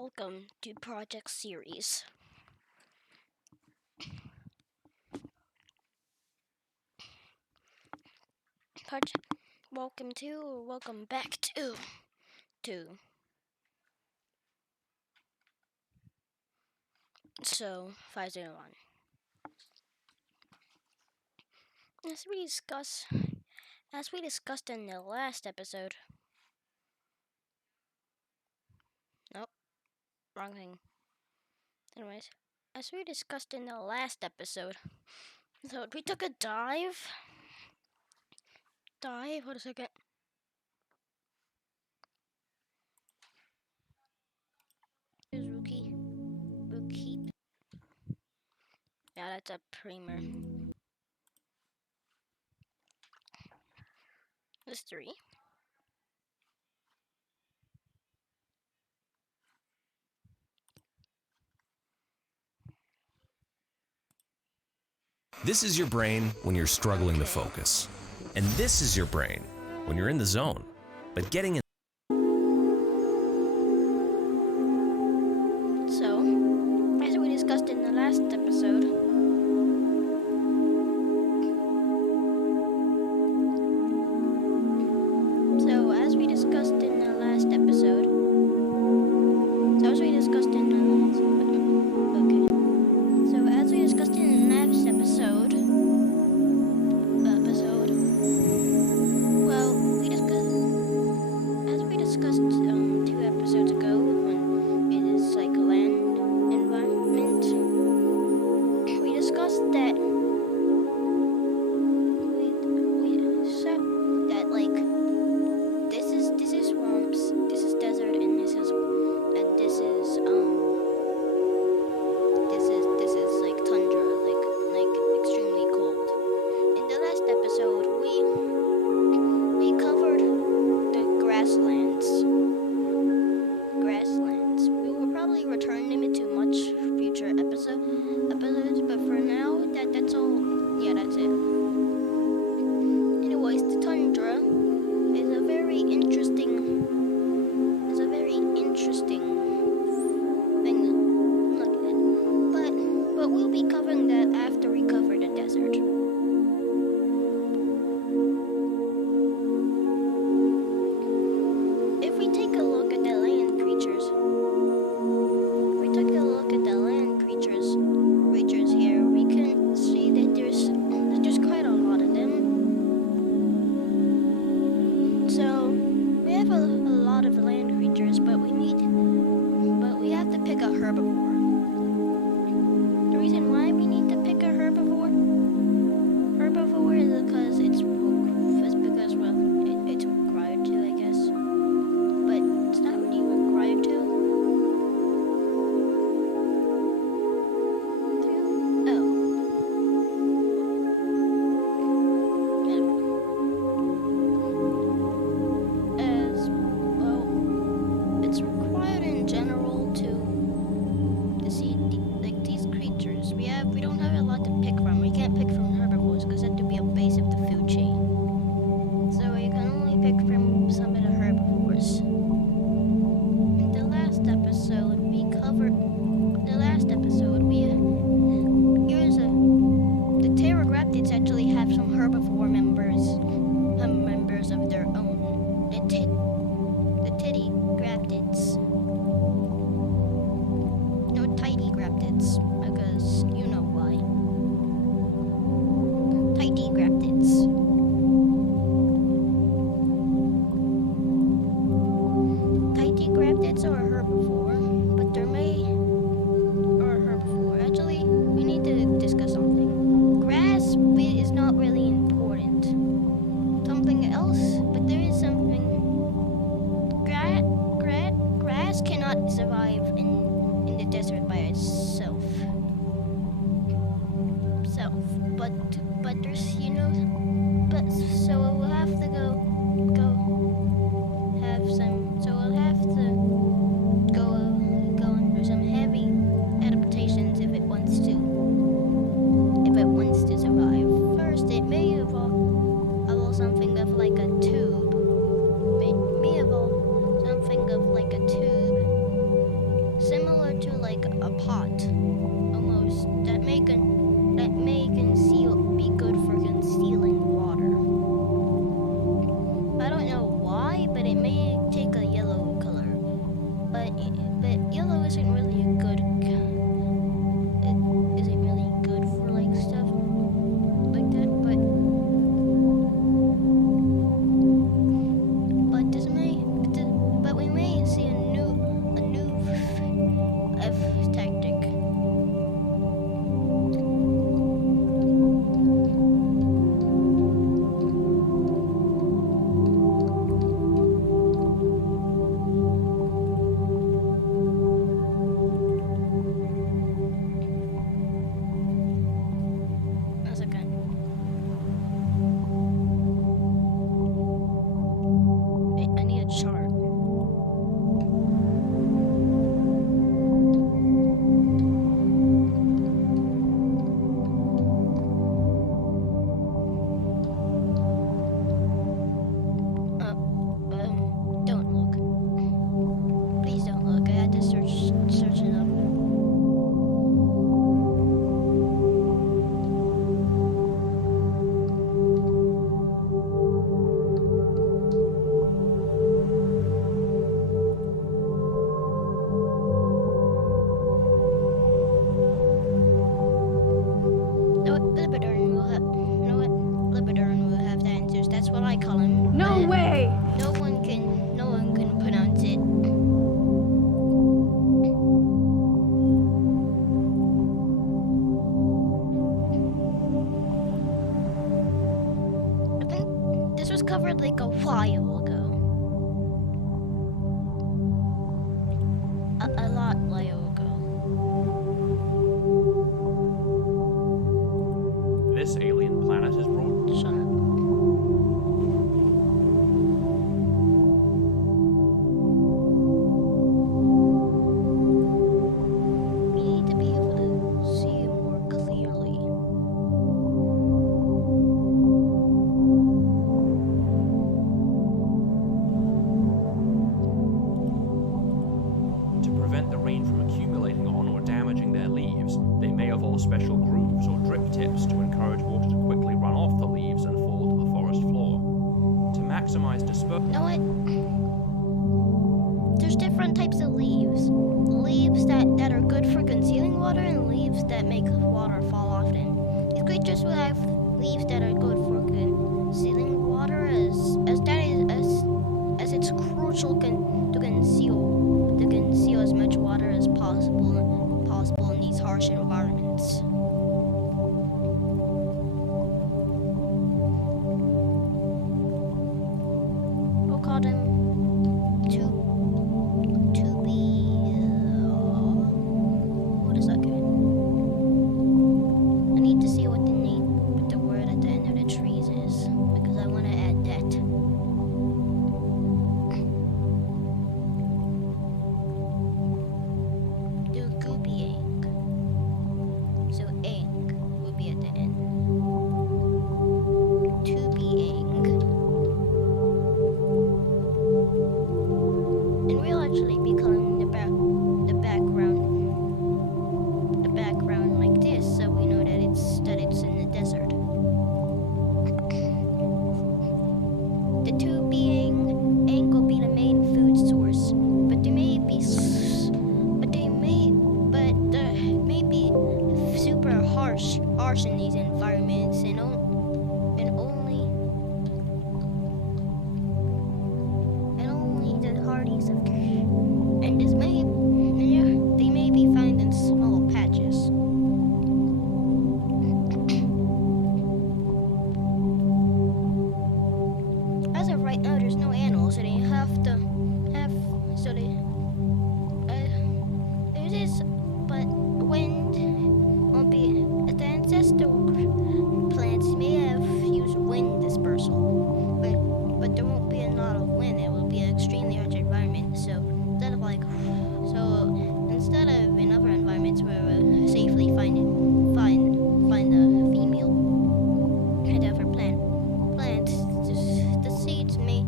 Welcome to Project Series. Welcome back to. So 501. As we discussed in the last episode. Nope, wrong thing. Anyways, as we discussed in the last episode, so we took a dive. Hold a second. Here's Rookie. Yeah, that's a premier. There's 3. This is your brain when you're struggling to focus. And this is your brain when you're in the zone. But getting in. So, as we discussed in the last episode, but it may take a yellow color. But yellow isn't really a good. It isn't really good for like stuff like that. But we may see a new tactic. That's a gun. I need a chart. Don't look. Please don't look. I had to search it up. No, Liberdoran will have. You know what? Liberdoran will have the answers. That's what I call him. No way! No one can pronounce it. I think this was covered like a while ago. A lot while ago. This alien planet has brought. Shut up. We need to be able to see more clearly. To prevent the rain from accumulating on or damaging their leaves, they may evolve special grooves or drip tips to encourage water to quickly run off the leaves and fall to the forest floor. To maximize dispersion. You know what? There's different types of leaves. Leaves that are good for concealing water and leaves that make water fall often. These creatures will have leaves that are good for concealing water as it's crucial to conceal as much water as possible in these harsh environments. We'll call them what is that good? I need to see what the word at the end of the trees is because I want to add that. Do goopying. So ing will be at the end. To being. And we'll actually be calling the background like this, so we know that it's in the desert. The two being ink will be the main food source, but there may be super harsh in these environments, and only the hardies of and they may be found in small patches. As of right now, there's no animals, so they have to have there is, but wind won't be. The ancestral plants may have used wind dispersal, but there won't be a lot of wind. It will be an extremely harsh environment. So instead of in other environments where we'll safely find a female head of her plant, the seeds may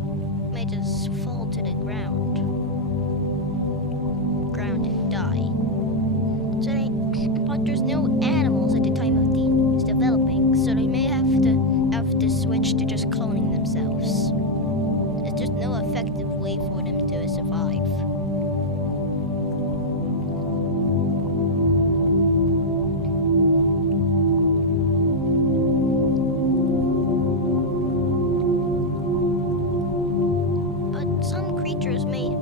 just fall to the ground and die. But there's no animals at the time of these developing, so they may have to switch to just cloning themselves. There's just no effective way for them to survive. But some creatures may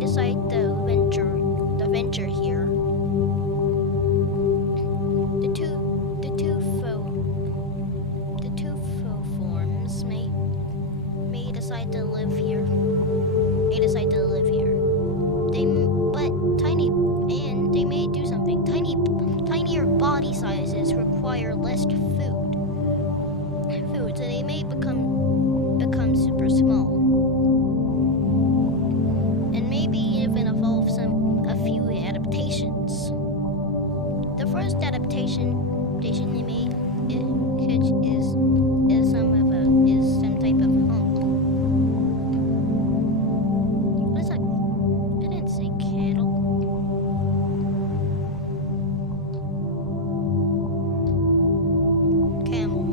decide to venture here. The two forms may decide to live here. They decide to live here. They may do something. Tinier body sizes require less food, so they may become super small, and maybe even evolve a few adaptations. The first adaptation they may is some type of hump. What is that? I didn't say cattle. Camel.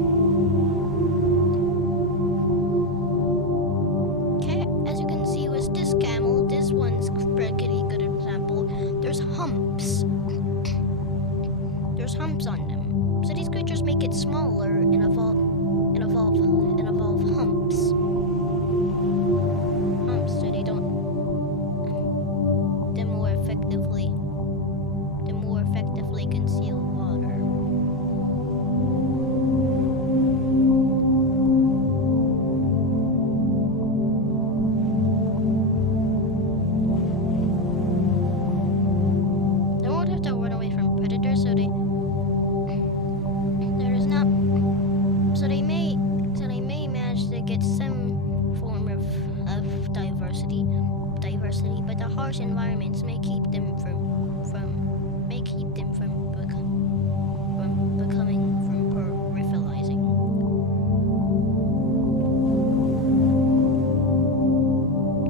As you can see with this camel, this one's a pretty good example. There's humps. There's humps on them. So these creatures make it smaller and evolve humps. So they don't they more effectively conceal water. They won't have to run away from predators, so they manage to get some form of diversity, but the harsh environments may keep them from proliferalizing.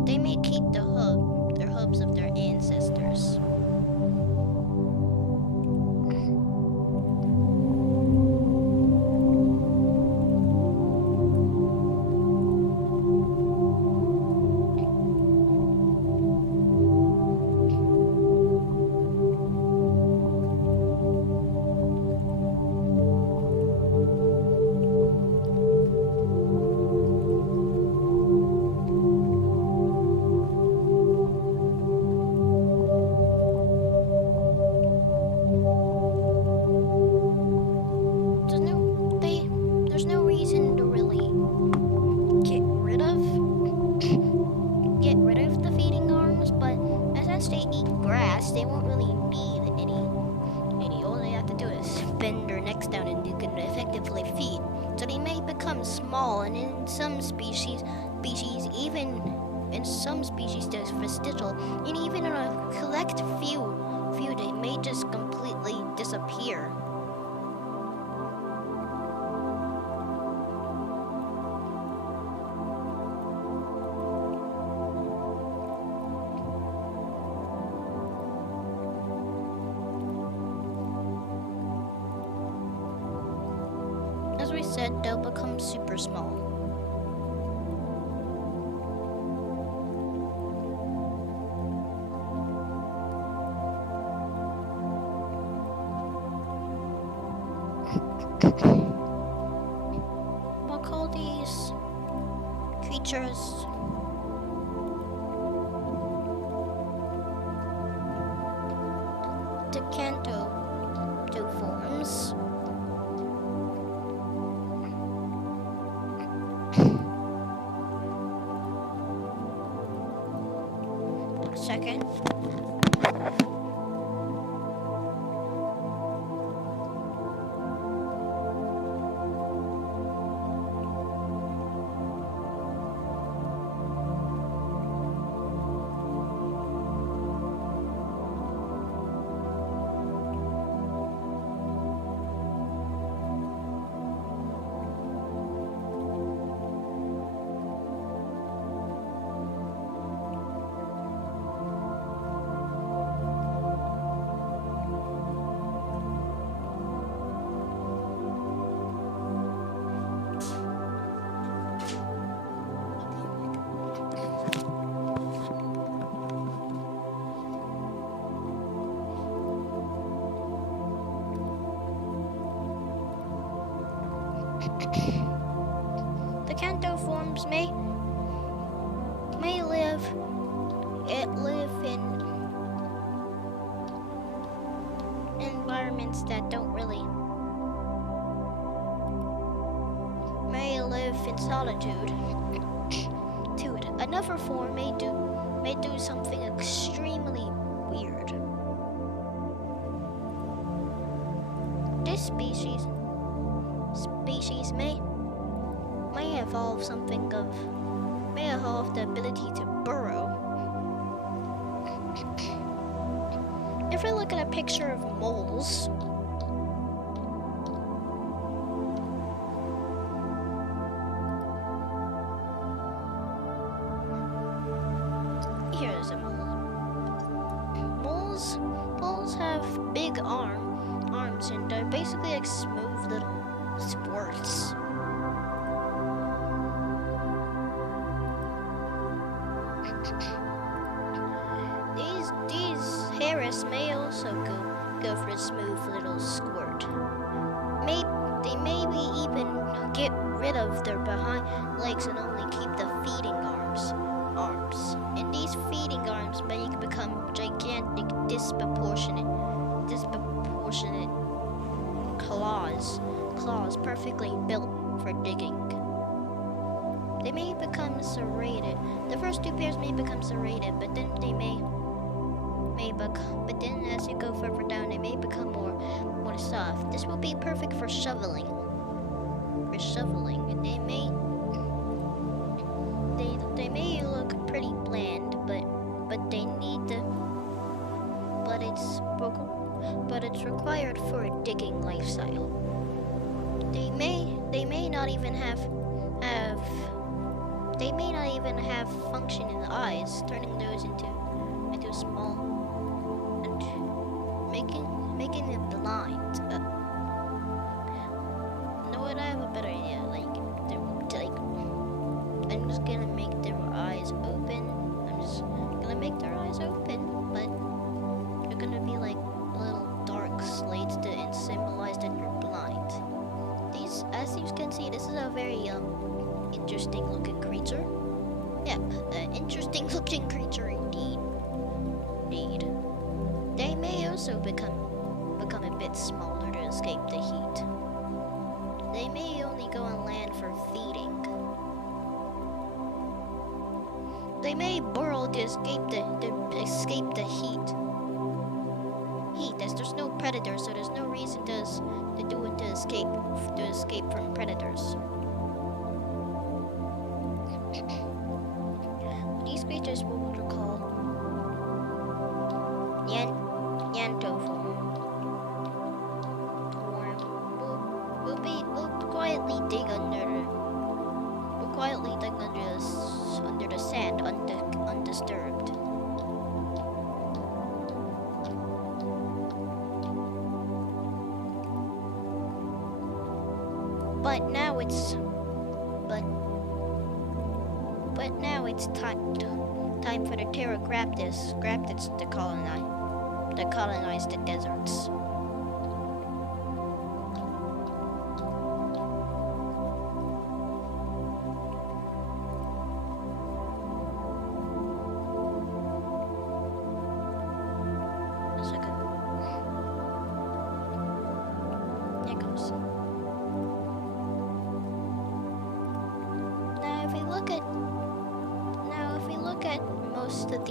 They may keep their hubs of their ancestors. There's no reason to really get rid of the feeding arms, but as they eat grass, they won't really need any. All they have to do is bend their necks down and they can effectively feed. So they may become small, and in some species there's vestigial, and even in a select few they may just completely disappear. As we said, they'll become super small. We'll call these creatures decanto forms. Second. live in environments that don't really may live in solitude. Another form may do something extremely weird. This species may evolve the ability to burrow. If we look at a picture of moles, here's a mole. Moles have big arms, and they're basically like smooth little squirts. These seireis may also go for a smooth little squirt. They maybe even get rid of their behind legs and only keep the feeding arms. And these feeding arms may become gigantic, disproportionate claws perfectly built for digging. They may become serrated. The first two pairs may become serrated, but then as you go further down, they may become more soft. This will be perfect for shoveling. And they may look pretty bland, but they need the but it's required for a digging lifestyle. They may not even have function in the eyes, turning those into small and making them blind. Know what? I have a better idea. I'm just gonna make their eyes open. But they're gonna be like little dark slates and symbolize that you're blind. As you can see, this is a very interesting looking creature. Yep, an interesting looking creature indeed. They may also become a bit smaller to escape the heat. They may only go on land for feeding. They may burrow to escape the heat. As there's no predator, so there's no reason to do it to escape from predators. These creatures we call Yanto form. We'll quietly dig under the sand, undisturbed. But now it's time for the Pterographtids to colonize the deserts. If we look at most of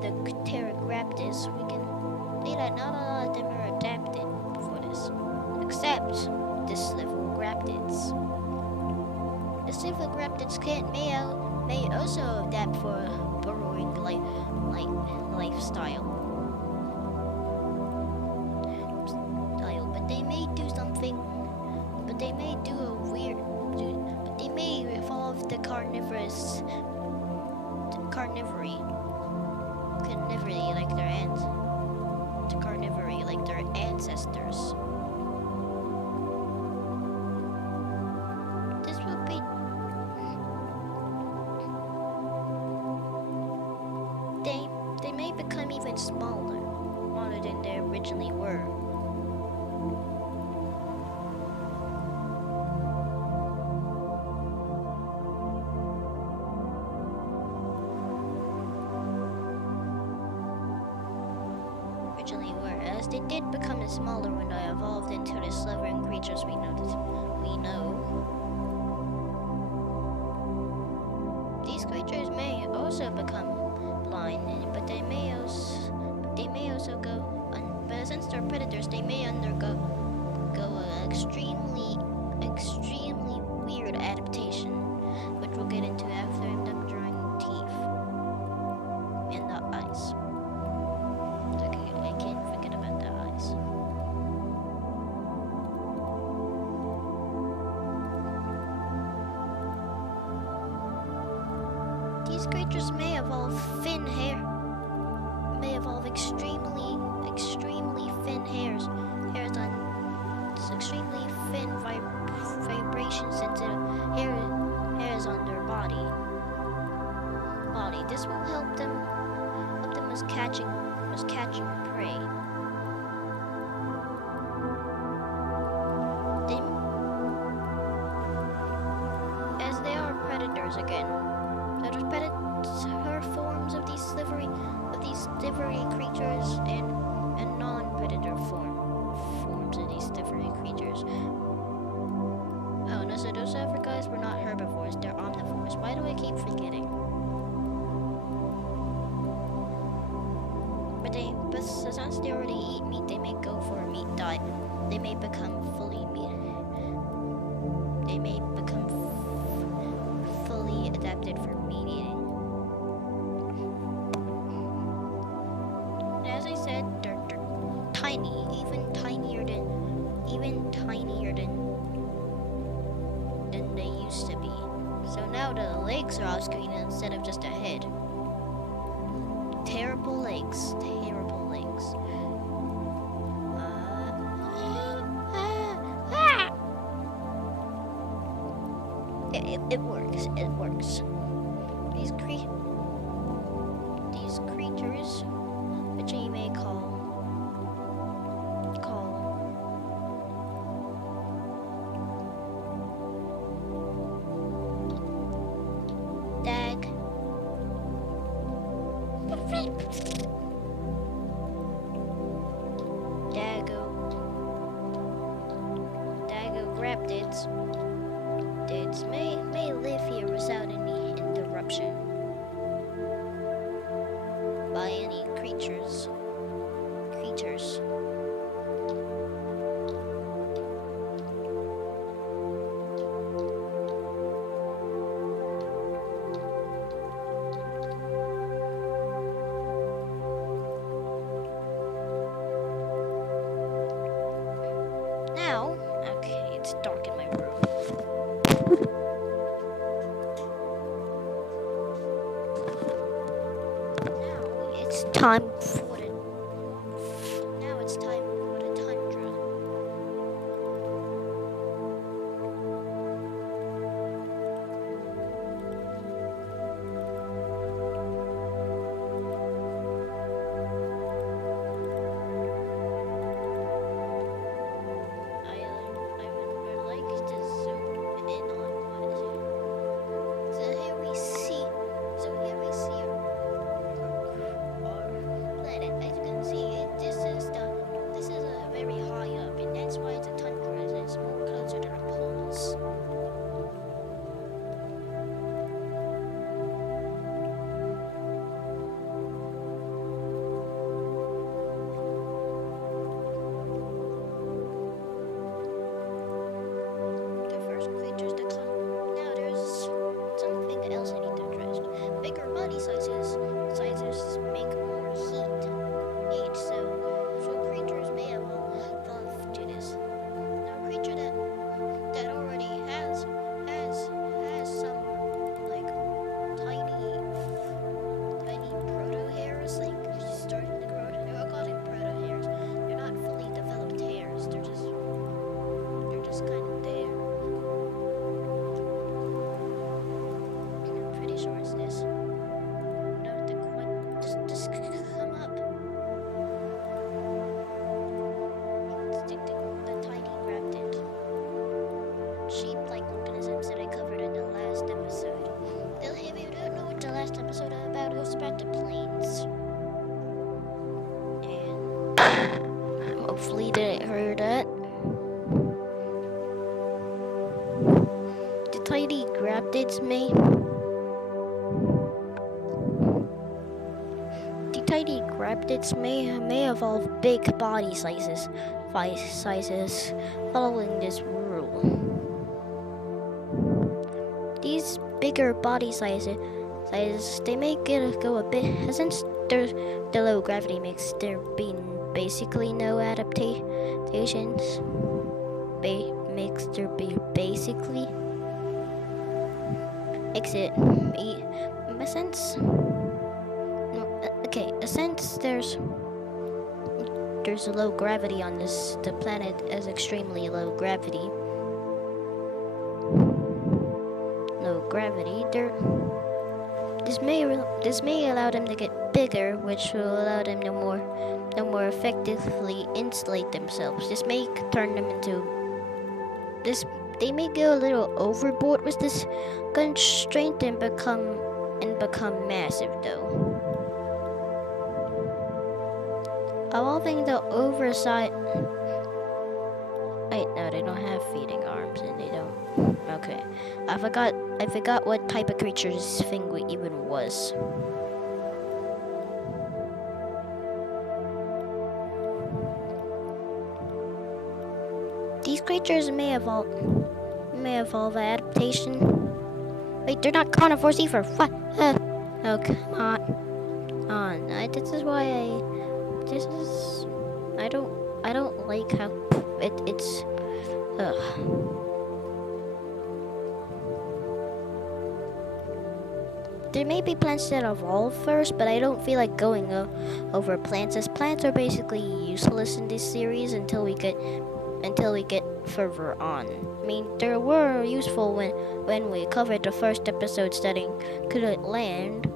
the pterographtids, we can see that not a lot of them are adapted for this, except the sylvograptids. The sylvograptids may also adapt for a burrowing lifestyle. But they may do something. But they may do a weird. But they may evolve the carnivory like their ancestors. This will be. They may become even smaller than they originally were. originally were, as they did become smaller when I evolved into the slithering creatures we know. These creatures may also become blind, but they may also but since they're predators, they may undergo an extremely weird adaptation, which we'll get into after them drawing teeth and the eyes. Okay, I can't forget about the eyes. These creatures may evolve thin hair. May evolve extremely thin hairs on extremely thin vibration sensitive hairs on their body. This will help them as catching prey. As they are predators again. There's predator forms of these slithery creatures and non-predator forms of these slithery creatures. Oh no, so those other guys were not herbivores, they're omnivores. Why do I keep forgetting? But since they already eat meat, they may go for a meat diet. They may become fully adapted for meat eating. And as I said, they're tiny, even tinier than they used to be. So now the legs are off screen instead of just a head. Terrible legs. It works. These creatures, which you may call Dago graptids may live here without any interruption by any creatures. Now, okay, it's dark in my room. Now it's time for the tundra. I would like to zoom in on what is it. So here we see our planet. As you can see, this is a very high up, and that's why it's a tundra, as it's more closer to the poles. The first creatures to come. Now there's something else I need to address. Bigger body sizes make more heat. So creatures may evolve to this. Now a creature that already has some like tiny proto hairs, like starting to grow. They're calling proto hairs. They're not fully developed hairs. They're just kind of there. I'm pretty sure it's this. No, just come up. The tiny graptid. Sheep-like organisms that I covered in the last episode. If you don't know what the last episode is about, it was about the plains. And hopefully didn't hear that. The tiny graphids may evolve big body sizes following this rule. These bigger body sizes they may go a bit since the low gravity makes there be basically no adaptations. Makes there be basically makes it in a sense. Okay, since there's low gravity on the planet is extremely low gravity. Low gravity. This may allow them to get bigger, which will allow them to more effectively insulate themselves. This may turn them into this. They may go a little overboard with this constraint and become massive though. Evolving the oversized. Wait, no, they don't have feeding arms, and they don't. Okay, I forgot what type of creature this thing even was. These creatures may evolve adaptation. Wait, they're not carnivores either. What? Oh, come on. This is why I don't like how it's. Ugh. There may be plants that evolve first, but I don't feel like going over plants, as plants are basically useless in this series until we get further on. I mean, they were useful when we covered the first episode studying couldn't land.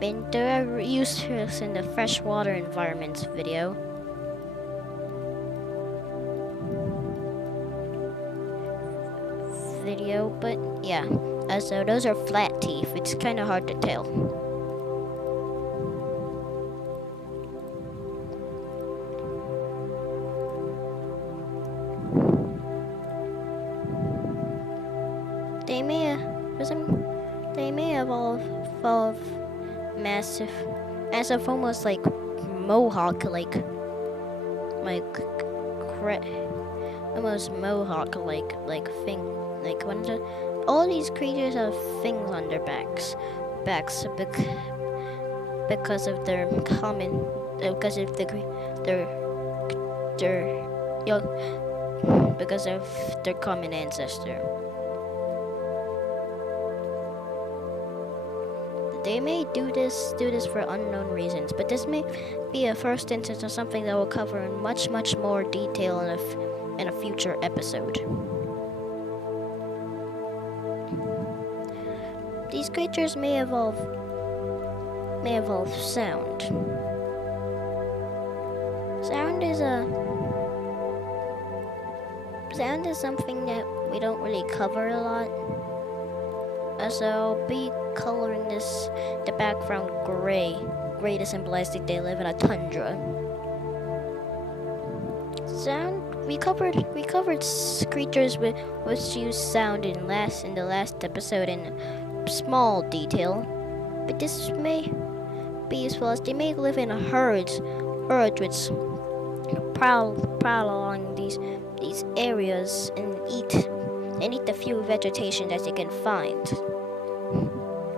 And they're useless in the freshwater environments video. But yeah. So those are flat teeth. It's kind of hard to tell. They may evolve massive, almost like mohawk, almost mohawk like thing, like one of the. All these creatures have things on their backs because of their common, because of because of their common ancestor. They may do this for unknown reasons, but this may be a first instance of something that we'll cover in much more detail in a future episode. These creatures may evolve sound. Sound is something that we don't really cover a lot. So I'll be coloring the background gray to symbolize that they live in a tundra. Sound we covered creatures which use sound in the last episode in small detail, but this may be useful as they may live in herds which prowl along these areas and eat the few vegetation that they can find.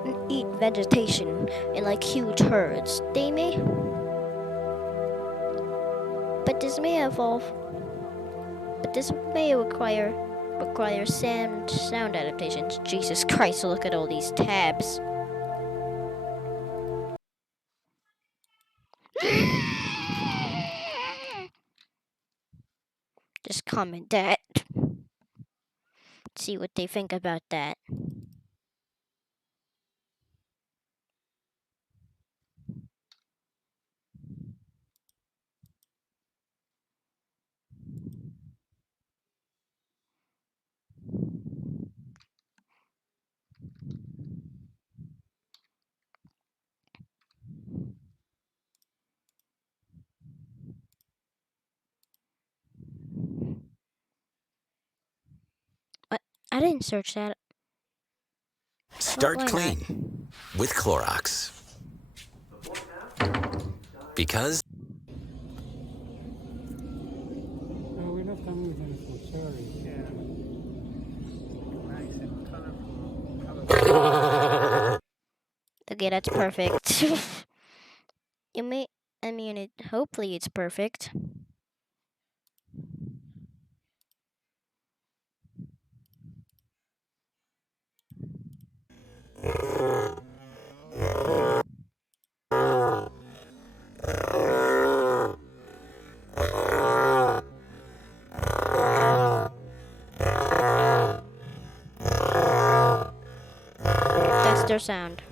And eat vegetation in like huge herds. This may require sound adaptations. Jesus Christ, look at all these tabs. Just comment that. See what they think about that. didn't search that. Start why not? clean with Clorox. Because No, we're not coming with anything, sorry. Yeah. Nice and colorful. Okay, that's perfect. You may, I mean, hopefully it's perfect. That's their sound.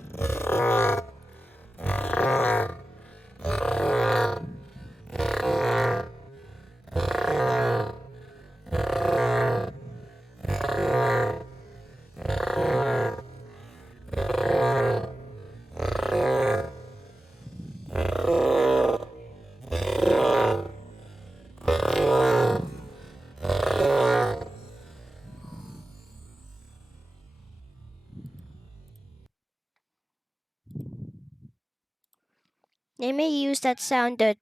They may use that sound that.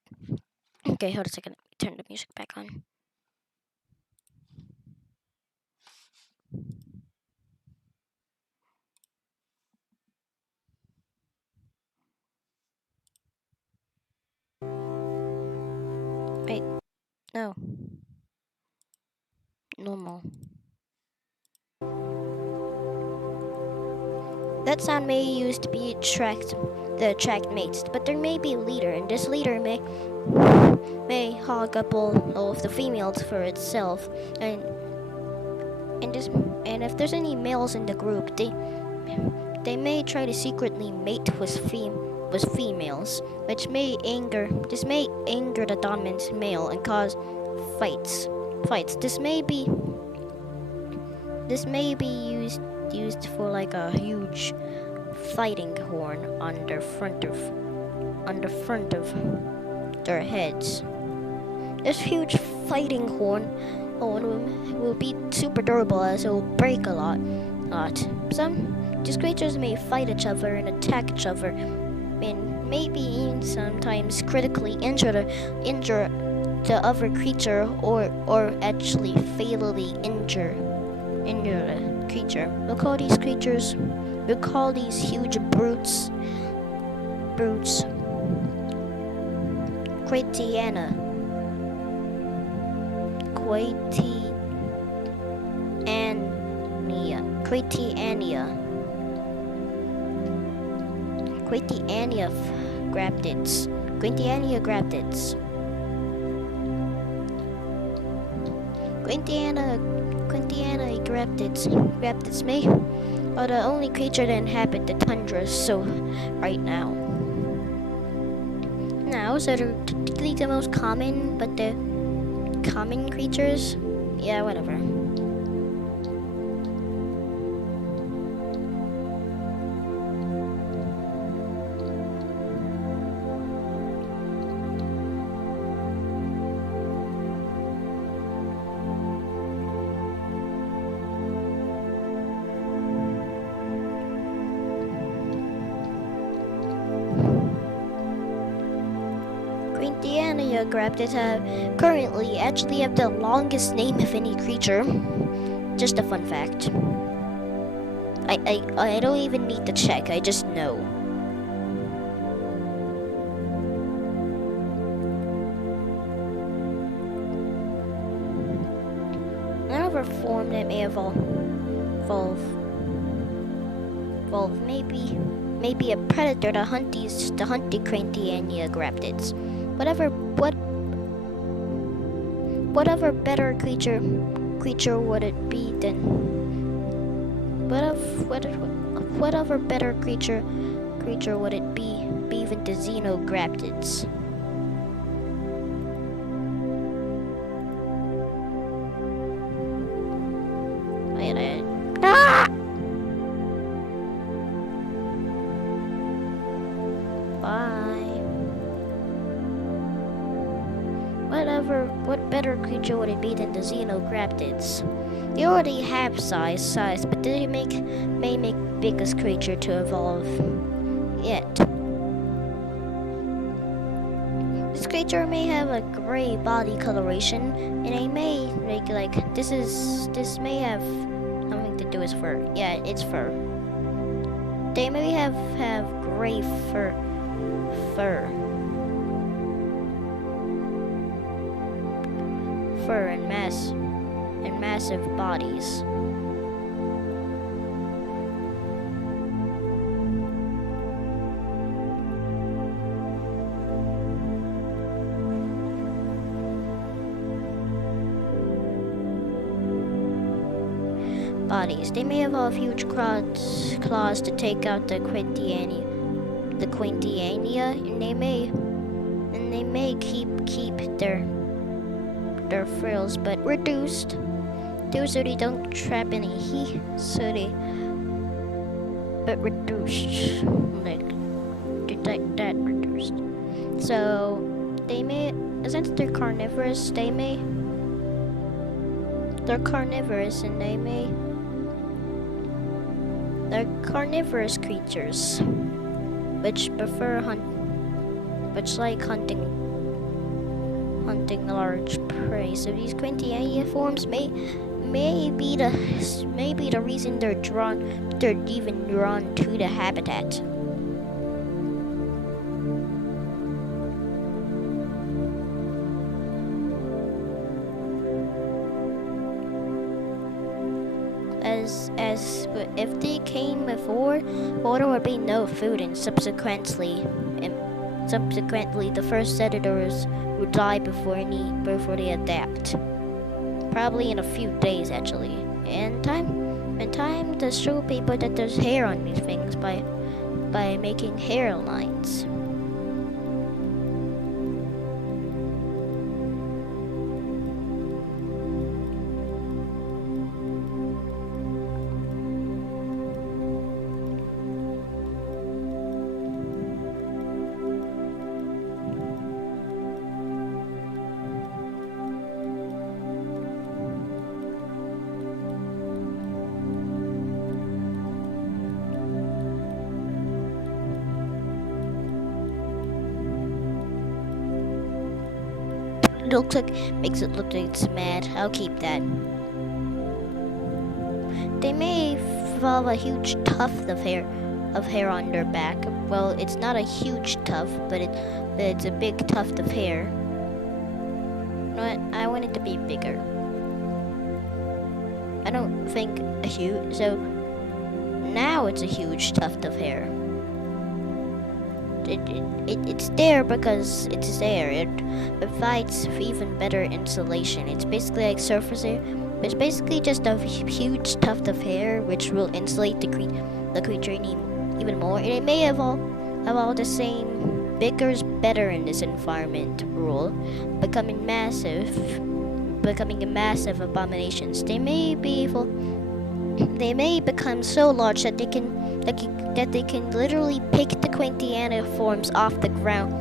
Okay, hold a second. Let me turn the music back on. Wait, no. Normal. That sound may use to be attract mates, but there may be a leader, and this leader may hog up all of the females for itself, and if there's any males in the group, they may try to secretly mate with females, which may anger the dominant male and cause fights. This may be used for like a huge fighting horn on the front of their heads. This huge fighting horn will be super durable as it will break a lot. These creatures may fight each other and attack each other, and maybe even sometimes critically injure the other creature, or actually fatally injure the creature. We'll call these huge brutes Cratiana. Cratiania graptids. Quintiania graptids. Quintiana graptids are the only creature that inhabit the tundra, so right now. So they're typically the most common, but the common creatures, yeah, whatever. Quintiania graptids currently actually have the longest name of any creature. Just a fun fact. I don't even need to check, I just know. Another form that may evolve maybe a predator to hunt the Quintiania graptids. Whatever better creature would it be than whatever better creature would it be even the xenograptids? Bye. what better creature would it be than the xenograptids? They already have size, but they may make biggest creature to evolve yet. This creature may have a gray body coloration, and they may make this may have something to do with fur. Yeah, it's fur. They may have gray fur. Fur and massive bodies. They may evolve huge claws to take out the Quintiania, and they may keep their frills, but reduced, so they don't trap any heat. Reduced, like that reduced. So they may, since they're carnivorous, they're carnivorous creatures, which like hunting large prey. So these Quintiania forms may be the reason they're even drawn to the habitat. As if they came before, there would be no food, and subsequently the first settlers would die before they adapt. Probably in a few days, actually. And time to show people that there's hair on these things by making hairlines. Makes it look like it's mad. I'll keep that. They may evolve a huge tuft of hair on their back. Well, it's not a huge tuft, but it's a big tuft of hair. You know what? I want it to be bigger. I don't think a huge. So now it's a huge tuft of hair. It's there because it's there. It provides even better insulation. It's basically like surface hair. It's basically just a huge tuft of hair which will insulate the creature even more. And it may evolve the same bigger's better in this environment rule, becoming a massive abominations. They may become so large that they can literally pick the Quintiana forms off the ground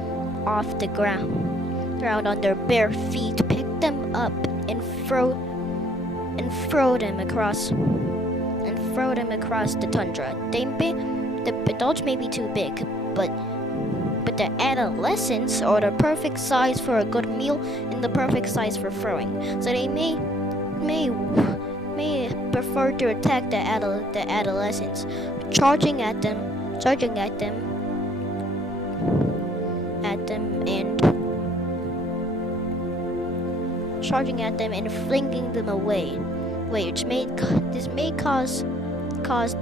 on their bare feet, pick them up and throw them across the tundra. The adults may be too big, but the adolescents are the perfect size for a good meal and the perfect size for throwing. So they may prefer to attack the adolescents, charging at them and flinging them away, which may cause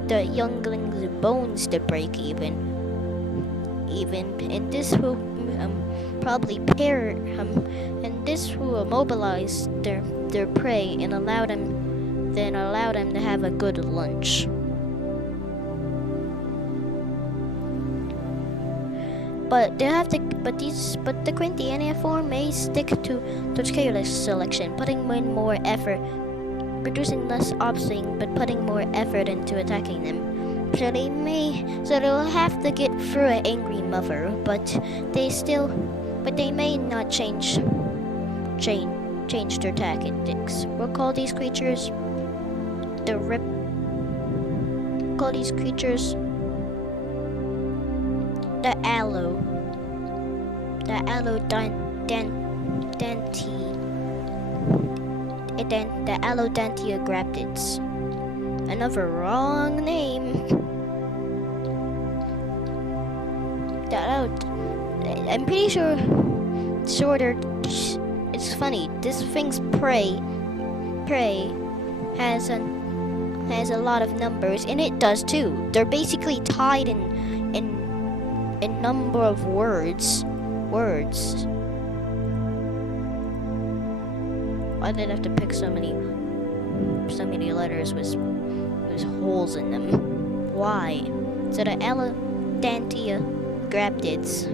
the younglings' bones to break even, and this will probably this will immobilize their prey and allow them to have a good lunch. But the Quintiana form may stick to careless selection, putting in more effort, producing less offspring, but putting more effort into attacking them. So they'll have to get through an angry mother, but they may not change change their tactics. We'll call these creatures the rip. Call these creatures the Allodantia graptids. Another wrong name. I'm pretty sure it's funny. This thing's prey has a lot of numbers, and it does too. They're basically tied in number of words. Why did I have to pick so many letters with holes in them? Why? So the Allodantia graptids,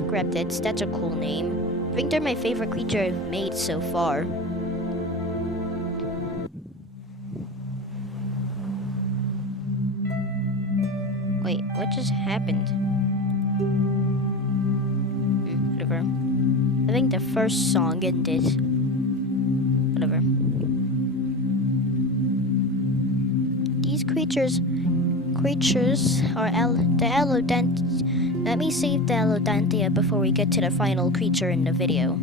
that's a cool name. I think they're my favorite creature I've made so far. Wait, what just happened? Whatever. I think the first song ended. Whatever. These creatures are the Allodantia. Let me save the Allodantia before we get to the final creature in the video.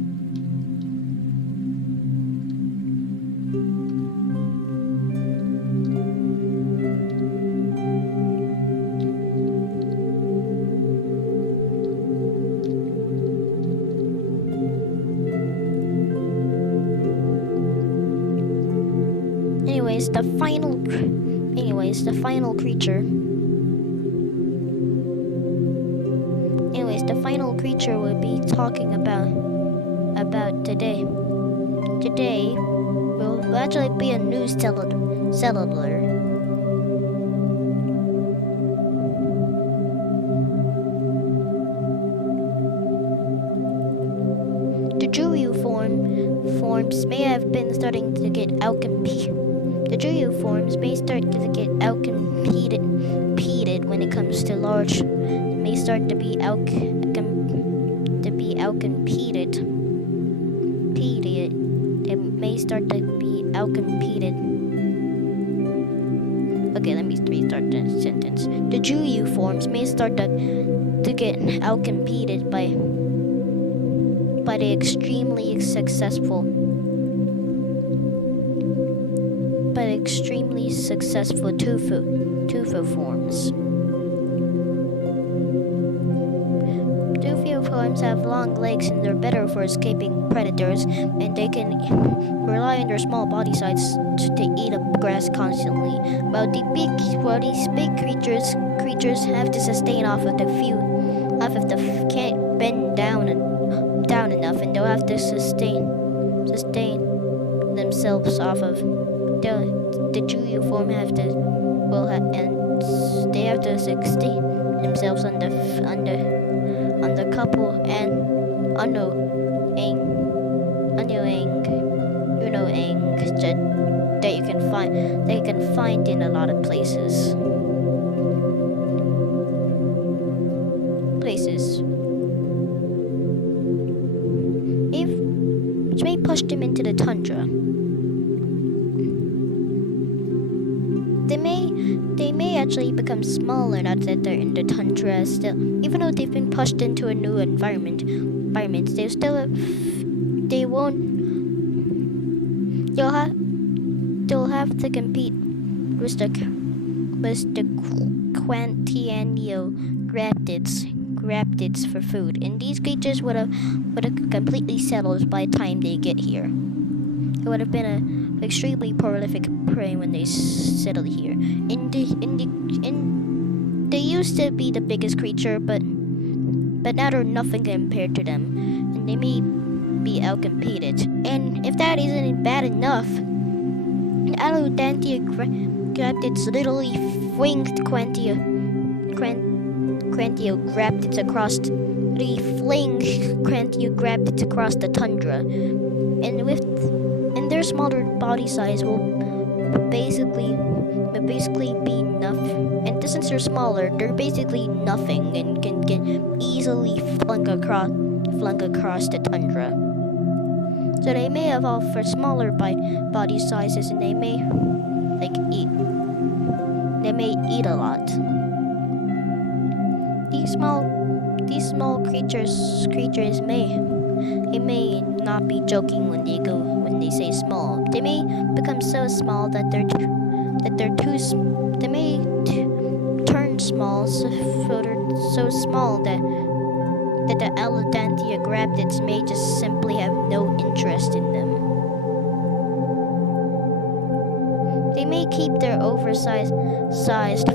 Anyways, the final creature. The final creature we'll be talking about today. Today will actually be a new cellular. The Juyu forms may have been starting to get outcompeted. The Juyu forms may start to get outcompeted when it comes to large. May start to be outcompeted. It may start to be outcompeted. Okay, let me restart the sentence. The Juyu forms may start to get outcompeted by the extremely successful Tufu forms. Forms have long legs and they're better for escaping predators, and they can rely on their small body size to eat up grass constantly. While these big creatures have to sustain can't bend down enough, and they'll have to sustain themselves off of the Juyu form they have to sustain themselves on the couple and unknowing that you can find in a lot of places. Which may push them into the tundra. They may actually become smaller now that they're in the tundra still. Even though they've been pushed into a new environment, they'll have to compete with the Quantianio graptids for food, and these creatures would have completely settled by the time they get here. It would have been an extremely prolific prey when they settled here. They used to be the biggest creature, but now they're nothing compared to them, and they may be outcompeted. And if that isn't bad enough, Allodantia graptids literally flinged Quantio graptids across the tundra, and their smaller body size will basically be enough. And since they're smaller, they're basically nothing and can get easily flung across the tundra. So they may evolve for smaller body sizes, and they may eat. They may eat a lot. These small creatures may not be joking when they say small. They may become so small that they may turn small, so small that the Elodanthia graptids may just simply have no interest in them. They may keep their oversized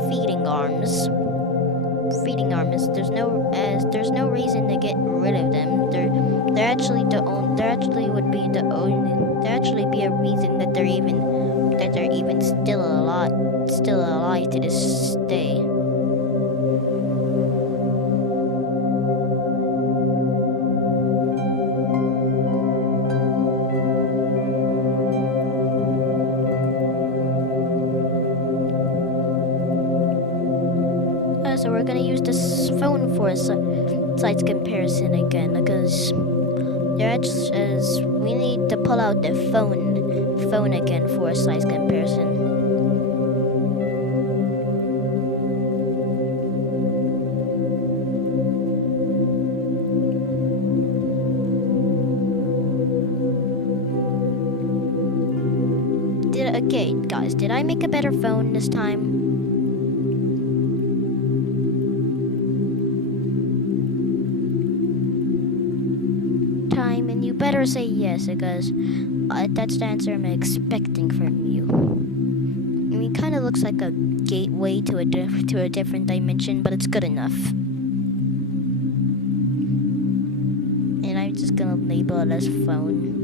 feeding arms. There's no reason to get rid of them. There actually be a reason that they're even still alive to this day. So we're gonna use this phone for a size comparison again, because we need to pull out the phone again for a size comparison. Okay, guys, did I make a better phone this time? And you better say yes, because that's the answer I'm expecting from you. I mean, kind of looks like a gateway to a different dimension, but it's good enough. And I'm just gonna label it as phone.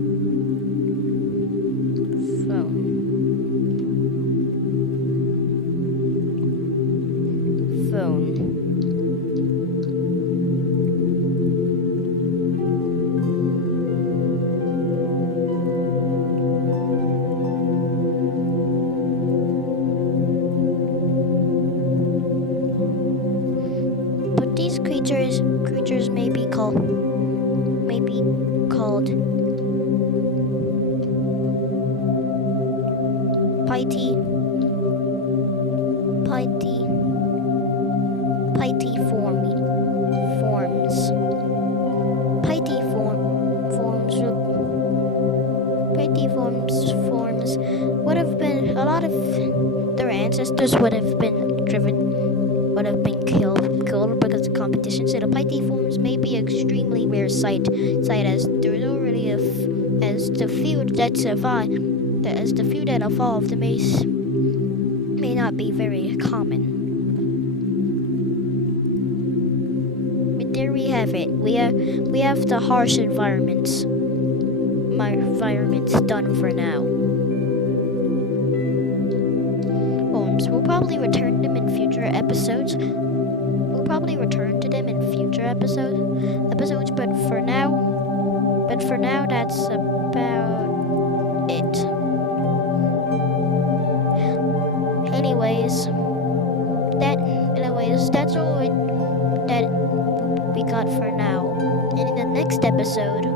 These creatures may be called forms would have been a lot of their ancestors would have been killed because of competition. So the Pythiforms may be an extremely rare sight as there's already as the few that evolved may not be very common. But there we have it. We have the harsh environments done for now. We'll probably return them in future episodes. But for now, that's about it. Anyways, that's all that we got for now. And in the next episode,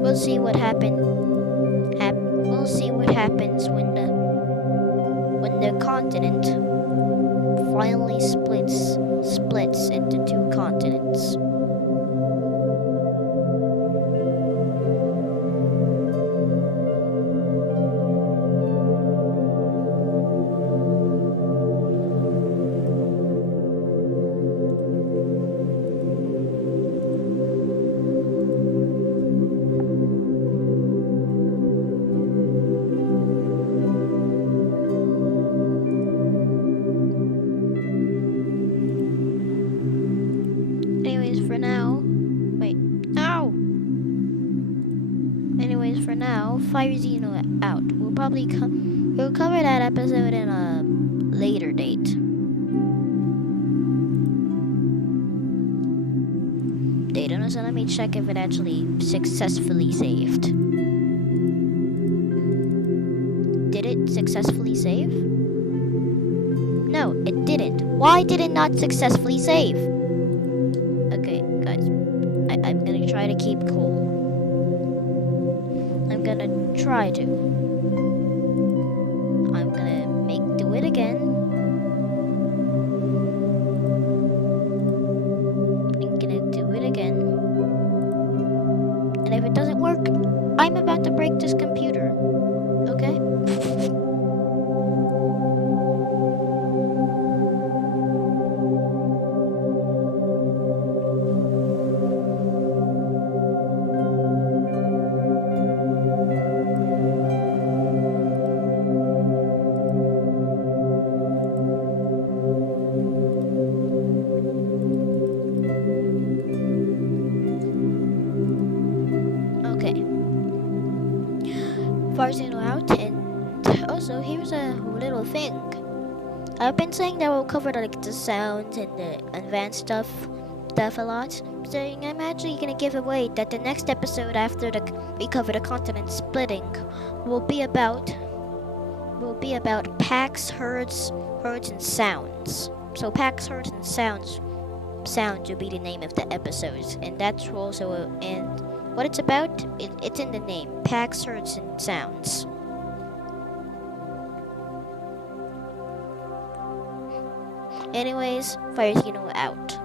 we'll see what happens when the continent finally splits into two continents. For now, Fire Xeno out. We'll cover that episode in a later date. So let me check if it actually successfully saved. Did it? successfully save? No, it didn't. Why did it not successfully save? Okay, guys. I'm gonna try to keep cool. I'm gonna try to. I'm gonna do it again. I'm gonna do it again. And if it doesn't work, I'm about to break this computer. Okay? Okay. Farzino out, and also here's a little thing. I've been saying that we'll cover like the sounds and the advanced stuff a lot. So I'm actually gonna give away that the next episode after we cover the continent splitting will be about packs, herds, and sounds. So packs, herds, and sounds will be the name of the episodes, and that's also and what it's about. It's in the name: packs, herds, and sounds. Anyways, Farzino out.